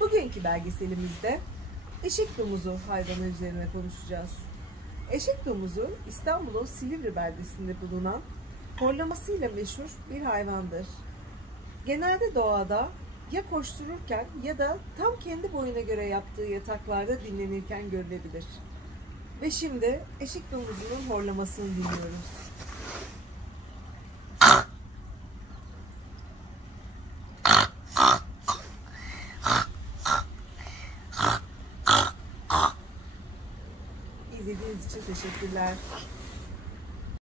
Bugünkü belgeselimizde eşek domuzu hayvanı üzerine konuşacağız. Eşek domuzu İstanbul'un Silivri beldesinde bulunan horlamasıyla meşhur bir hayvandır. Genelde doğada ya koştururken ya da tam kendi boyuna göre yaptığı yataklarda dinlenirken görülebilir. Ve şimdi eşek domuzunun horlamasını dinliyoruz. İzlediğiniz için teşekkürler.